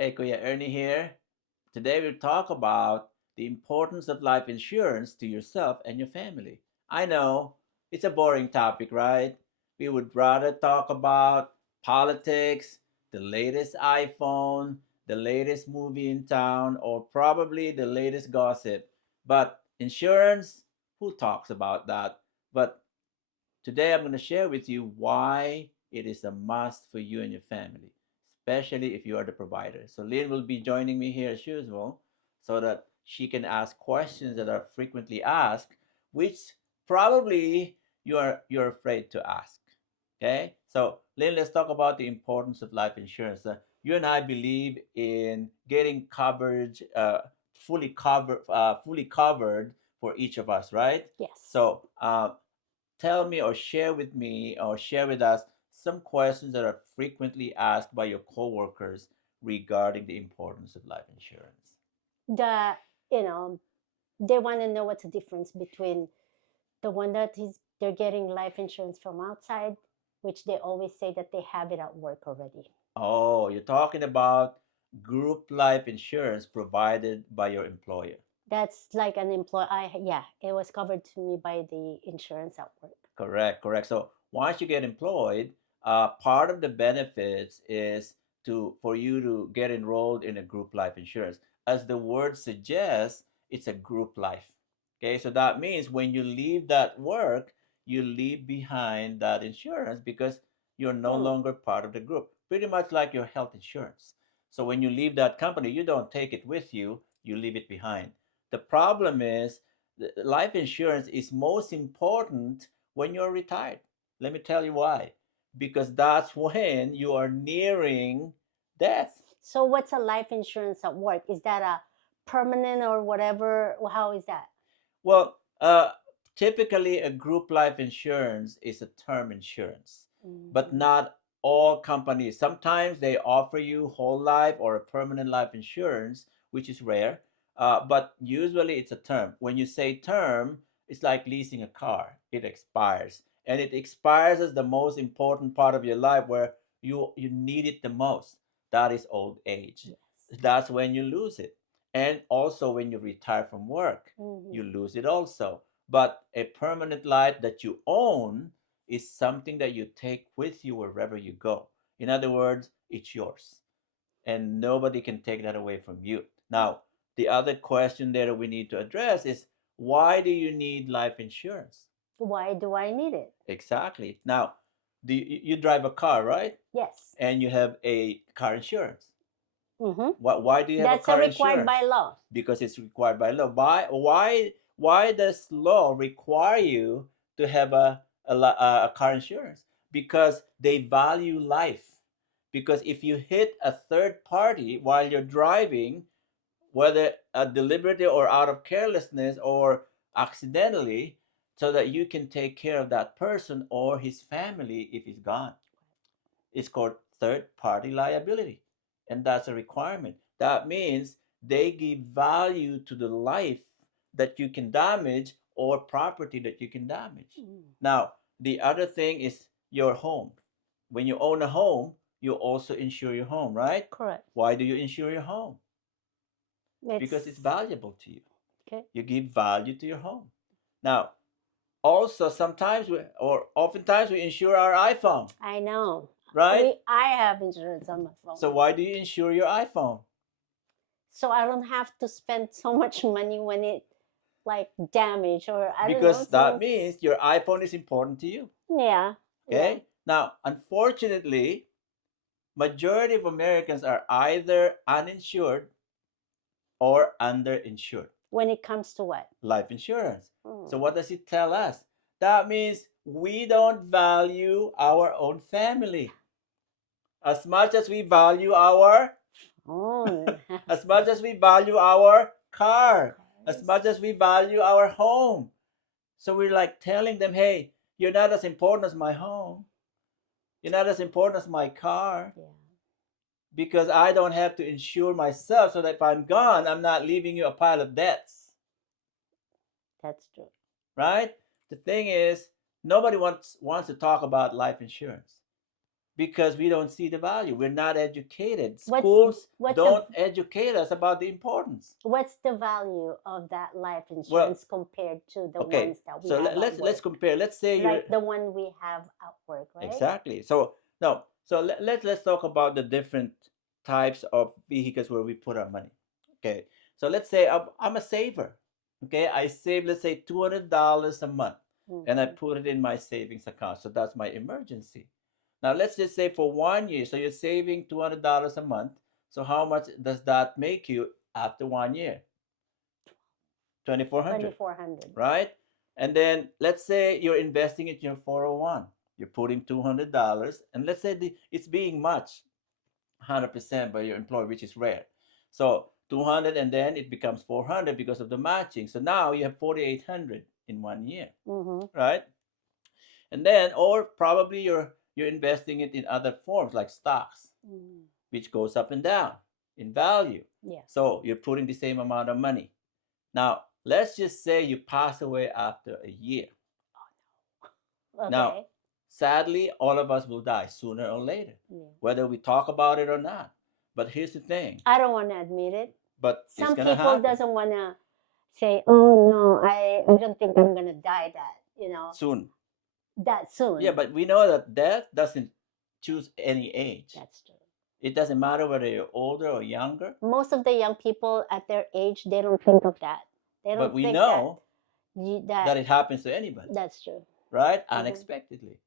Hey, Kuya Ernie here. Today we'll talk about the importance of life insurance to yourself and your family. I know it's a boring topic, right? We would rather talk about politics, the latest iPhone, the latest movie in town, or probably the latest gossip. But insurance, who talks about that? But today I'm going to share with you why it is a must for you and your family, especially if you are the provider. So Lynn will be joining me here as usual so that she can ask questions that are frequently asked, which probably you're afraid to ask. Okay? So Lynn, let's talk about the importance of life insurance. You and I believe in getting coverage, fully covered for each of us, right? Yes. So tell me or share with me or share with us some questions that are frequently asked by your coworkers regarding the importance of life insurance. The you know they want to know what's the difference between the one that is they're getting life insurance from outside, which they always say that they have it at work already. Oh, you're talking about group life insurance provided by your employer. That's like an employee. Yeah, it was covered to me by the insurance at work. Correct, correct. So once you get employed, part of the benefits is to for you to get enrolled in a group life insurance. As the word suggests, it's a group life. Okay, so that means when you leave that work, you leave behind that insurance because you're no Hmm. longer part of the group. Pretty much like your health insurance. So when you leave that company, you don't take it with you, you leave it behind. The problem is life insurance is most important when you're retired. Let me tell you why. Because that's when you are nearing death. So what's a life insurance at work? Is that a permanent or whatever? How is that? Well, typically a group life insurance is a term insurance, but Mhm. not all companies. Sometimes they offer you whole life or a permanent life insurance, which is rare, but usually it's a term. When you say term, it's like leasing a car. It expires, and it expires as the most important part of your life where you need it the most. That is old age. Yes. That's when you lose it. And also when you retire from work Hmm. you lose it also. But a permanent life that you own is something that you take with you wherever you go. In other words, it's yours. And nobody can take that away from you. Now, the other question there that we need to address is why do you need life insurance? Why do I need it? Exactly. Now, you drive a car, right? Yes. And you have a car insurance. Hmm. Why do you have a That's a car required insurance? by law. Because it's required by law. Why does law require you to have a car insurance? Because they value life. Because if you hit a third party while you're driving, whether deliberately or out of carelessness or accidentally, so that you can take care of that person or his family if he's gone. It's called third party liability. And that's a requirement. That means they give value to the life that you can damage or property that you can damage. Mm. Now, the other thing is your home. When you own a home, you also insure your home, right? Correct. Why do you insure your home? Because it's It's valuable to you. okay. You give value to your home. Now, also sometimes or oftentimes we insure our iPhone, I know. right? I have insurance on my So phone, why do you insure your iPhone? so I don't have to spend so much money when it like damage or I don't know Because that things. means your iPhone is important to you. Yeah, yeah. Okay? Now, unfortunately, majority of Americans are either uninsured or underinsured. When it comes to what? Life insurance. So Mm. what does it tell us? That means we don't value our own family as much as we value our Oh. as much as we value our car, as Cars. much as we value our home. So we're like telling them, hey, you're not as important as my home. You're not as important as my car Yeah, because I don't have to insure myself so that if I'm gone, I'm not leaving you a pile of debts, that's true. right? The thing is, nobody wants to talk about life insurance because we don't see the value. We're not educated. What's Schools what's the don't educate us about the importance. what's the value of that life Well, insurance compared to the okay. ones that we So have at let's work? compare. Let's say you're Like the one we have at work, right? exactly. So no. So let's talk about the different types of vehicles where we put our money. Okay. So let's say I'm a saver. Okay. I save, let's say, $200 a month, and I Mm-hmm. put it in my savings account. So that's my emergency. Now let's just say for 1 year. So you're saving $200 a month. So how much does that make you after 1 year? 2,400, 2,400. right? And then let's say you're investing it in your 401. You're putting $200, and let's say it's being matched 100% by your employer, which is rare. So 200, and then it becomes 400 because of the matching. So now you have 4,800 in 1 year, Mm-hmm. right? And then, or probably you're investing it in other forms like stocks, Mm. which goes up and down in value. Yeah. So you're putting the same amount of money. Now, let's just say you pass away after a year. Now, Okay. sadly, all of us will die sooner or later, Yeah. whether we talk about it or not. But here's the thing. I don't want to admit it. But it's Some gonna people happen doesn't want to say, "Oh no, I don't think I'm gonna die soon. that soon." Yeah, but we know that death doesn't choose any age. That's true. It doesn't matter whether you're older or younger. Most of the young people at their age, they don't think of that. They But don't we think that know that that it happens to anybody, that's true. right? Mm-hmm. Unexpectedly.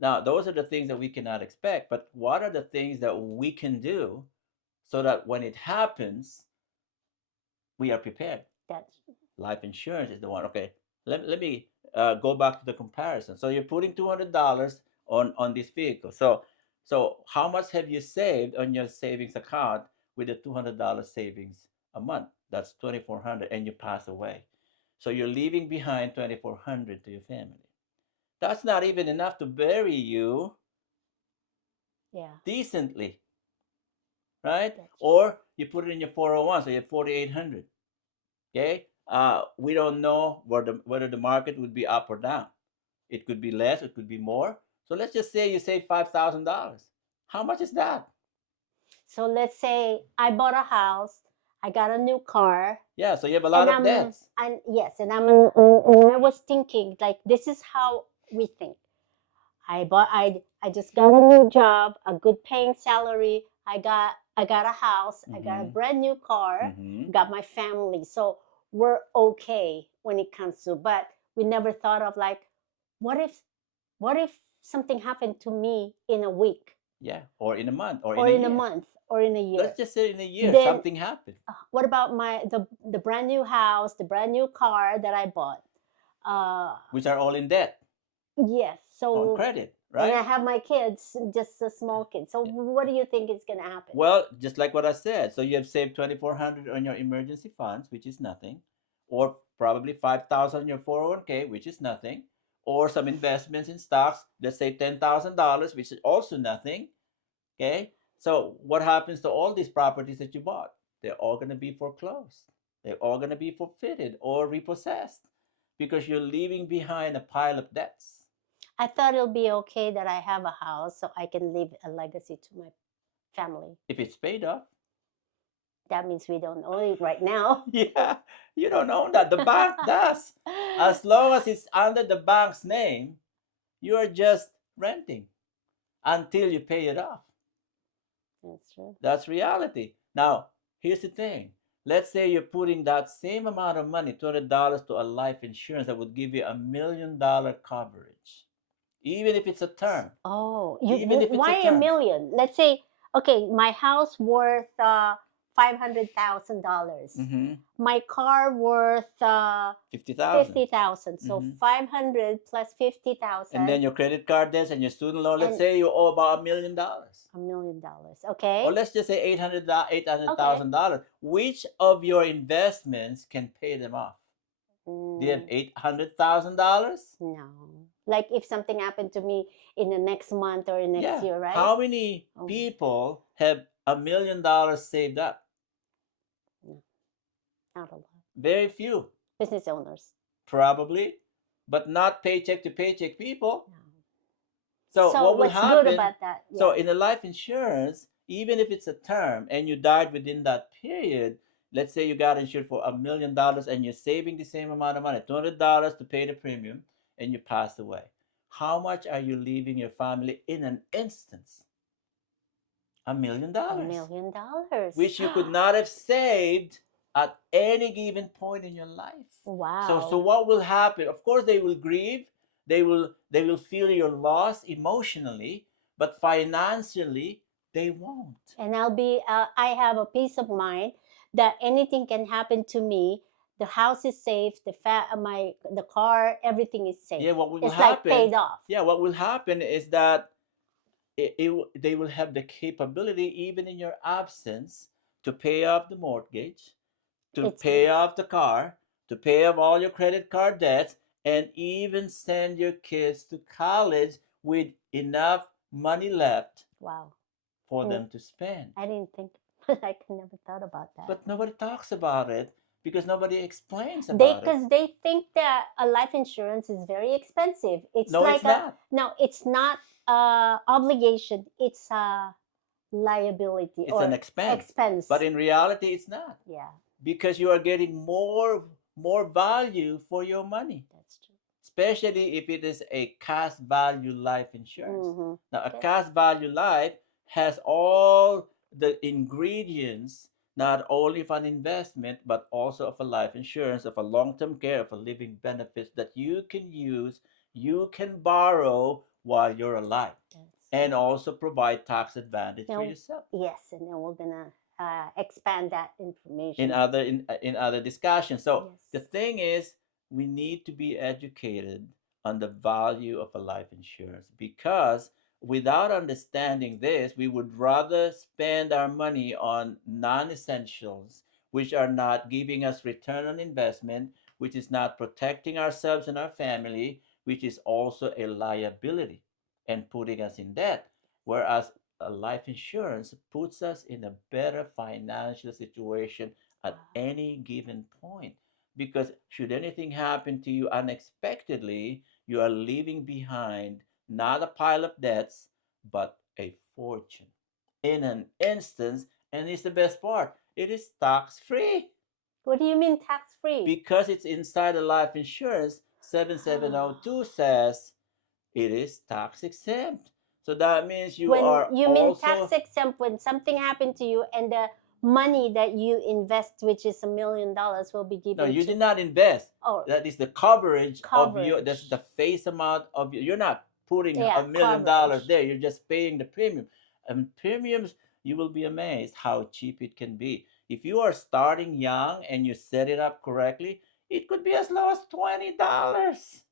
Now, those are the things that we cannot expect. But what are the things that we can do so that when it happens, we are prepared? That's Life insurance is the one. Okay, let me go back to the comparison. So you're putting $200 on this vehicle. So how much have you saved on your savings account with the $200 savings a month? That's 2,400, and you pass away. So you're leaving behind 2,400 to your family. That's not even enough to bury you yeah. decently, right? That's Or you put it in your 401, so you have 4,800. Okay, we don't know whether the market would be up or down. It could be less, it could be more. So let's just say you save $5,000. How much is that? so. Let's say I bought a house, I got a new car, Yeah, so you have a lot and of debts. and yes, and I was thinking like this is how we think. I just got a new job, a good paying salary. I got a house, I got a Mm-hmm. brand new car, Mm-hmm. got my family. So we're okay when it comes to, but we never thought of like what if what if something happened to me in a week Yeah, or in a month or in or a in a year. month or in a year? Let's just say in a year Then something happened. what about the brand new house, the brand new car that I bought? Uh Which are all in debt yes. on So credit, and I right? have my kids, just a small kid. So Yeah. what do you think is gonna happen? Well, just like what I said, so you have saved 2,400 on your emergency funds, which is nothing, or probably 5,000 on your 401k, which is nothing, or some investments in stocks, let's say $10,000, which is also nothing. Okay, so what happens to all these properties that you bought? They're all going to be foreclosed. They're all going to be forfeited or repossessed because you're leaving behind a pile of debts. I thought it'll be okay that I have a house so I can leave a legacy to my family. If it's paid off, That means we don't own it right now. yeah, you don't own that. The bank does. As long as it's under the bank's name, you are just renting until you pay it off. That's true. That's reality. Now, here's the thing. Let's say you're putting that same amount of money, $200, to a life insurance that would give you $1 million coverage, even if it's a term. Oh, Even if it's a why a term. million? Let's say, okay, my house worth $500,000. Mm-hmm. My car worth 50,000. 50,000. So Mm-hmm. 500 plus And 50,000 then your credit card debts and your student loan. Let's and say you owe about $1 million. $1 million. Okay. Or let's just say Okay. $800,000. Which of your investments can pay them off? Do you have Mm, $800,000? no. Like if something happened to me in the next month or next Yeah. year, right? How many Oh, people have $1 million saved up? no, not a lot. Very few, Business owners. probably, but not paycheck to paycheck people. No. So So what will what's good happen? about that? So Yeah. in a life insurance, even if it's a term and you died within that period, let's say you got insured for $1 million and you're saving the same amount of money, $200 to pay the premium, and you pass away. How much are you leaving your family in an instance? $1 million, $1 million. which you could not have saved at any given point in your life. So Wow. what will happen? Of course, they will grieve. They will feel your loss emotionally, but financially, they won't. And I have a peace of mind that anything can happen to me. The house is safe, the car, everything is safe. Yeah, what will It's like happen? paid off. Yeah, what will happen is that they will have the capability, even in your absence, to pay off the mortgage, to It's pay off the car, to pay off all your credit card debts, and even send your kids to college with enough money left wow. for And them to spend. I didn't think I never thought about that. But nobody talks about it because nobody explains They about it. because they think that a life insurance is very expensive. It's No, it's like a not. no, it's not obligation. It's a liability It's an or expense. But expense. in reality, it's not, Yeah, because you are getting more value for your money, that's true. especially if it is a cash value life insurance. Mm-hmm. Now, a Okay. cash value life has all the ingredients, not only of an investment, but also of a life insurance, of a long term care, of a living benefits that you can use, you can borrow while you're alive, That's and true. also provide tax advantage for Now, yourself. yes, and then we're gonna expand that in information. other in, in other discussions. So the Yes. thing is, we need to be educated on the value of a life insurance, because without understanding this, we would rather spend our money on non-essentials, which are not giving us return on investment, which is not protecting ourselves and our family, which is also a liability and putting us in debt. Whereas a life insurance puts us in a better financial situation at Wow. any given point. Because should anything happen to you unexpectedly, you are leaving behind not a pile of debts, but a fortune. In an instance, and it's the best part, it is tax free What do you mean tax free? because it's inside a life insurance. 7702 says it is tax exempt. So that means you When are you mean tax also. exempt, when something happened to you and the money that you invest, which is $1 million, will be No, given you to did not invest. oh That is the coverage of your. That's the coverage. face amount of your. You're not putting Yeah, $1 million coverage. there. You're just paying the premium. And premiums, you will be amazed how cheap it can be. If you are starting young and you set it up correctly, it could be as low as $20.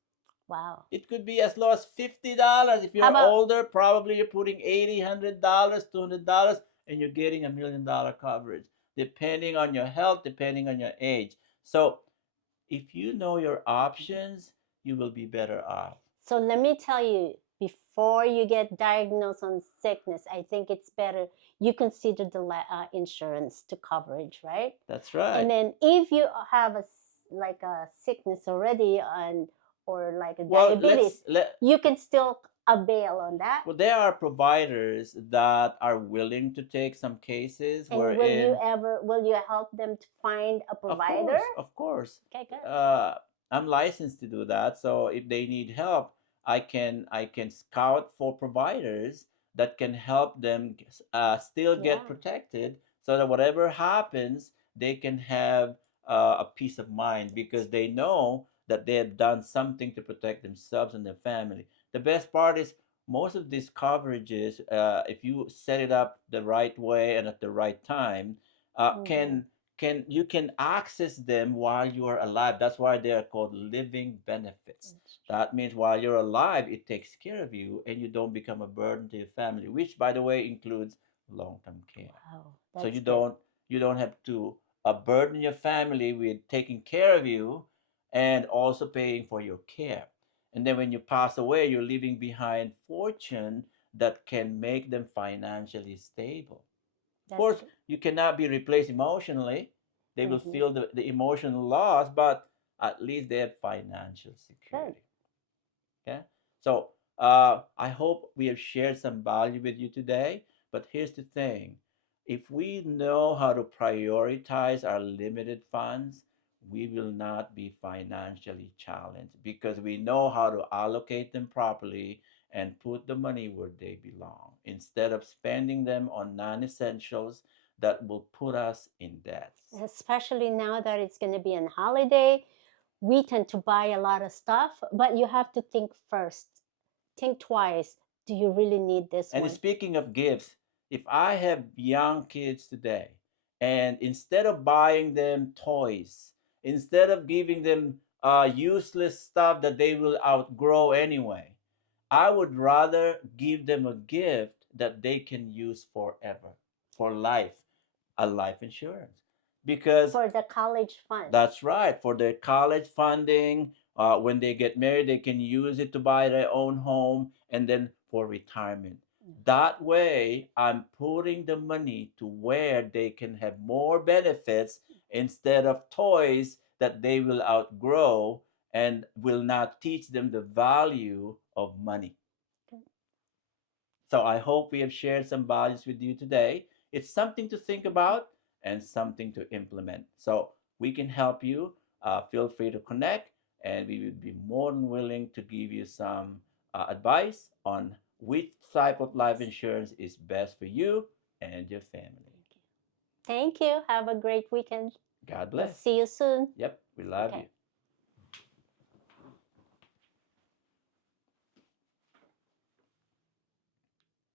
Wow. It could be as low as $50. If How you're about older, probably you're putting 80, $100, $200, and you're getting $1 million coverage, depending on your health, depending on your age. So if you know your options, you will be better off. so let me tell you, before you get diagnosed on sickness, I think it's better you consider the insurance to coverage, right? That's And right. then if you have like a sickness already and or like a Well, diabetes, let you can still avail on that. well, there are providers that are willing to take some cases And wherein. will you help them to find a Of provider? course, of course. Okay, good. I'm licensed to do that. So if they need help, I can scout for providers that can help them still get Yeah, protected, so that whatever happens, they can have a peace of mind because they know that they have done something to protect themselves and their family. The best part is most of these coverages, if you set it up the right way and at the right time, mm-hmm. can you can access them while you are alive. That's why they are called living benefits. That's That means while you're alive, it takes care of you and you don't become a burden to your family, which by the way includes long-term care. wow, So that's you good. don't have to burden your family with taking care of you and also paying for your care. And then when you pass away, you're leaving behind fortune that can make them financially stable. Of That's course, you cannot be replaced emotionally. They will mm-hmm. feel the emotional loss, but at least they have financial Good. security. Okay? So I hope we have shared some value with you today. But here's the thing, if we know how to prioritize our limited funds, we will not be financially challenged because we know how to allocate them properly and put the money where they belong instead of spending them on non essentials that will put us in debts. Especially now that it's going to be on holiday, we tend to buy a lot of stuff, but you have to think first. Think twice. Do you really need this And one? speaking of gifts, if I have young kids today, and instead of buying them toys, instead of giving them useless stuff that they will outgrow anyway, I would rather give them a gift that they can use forever, for life, a life insurance. Because For the college fund. that's right. For their college funding, when they get married, they can use it to buy their own home and then for retirement. That way, I'm putting the money to where they can have more benefits instead of toys that they will outgrow and will not teach them the value of money. So I hope we have shared some values with you today. It's something to think about and something to implement. So we can help you. Feel free to connect, and we would be more than willing to give you some advice on which type of life insurance is best for you and your family. Thank you. Have a great weekend. God We'll bless. see you soon. Yep, we love Okay. you.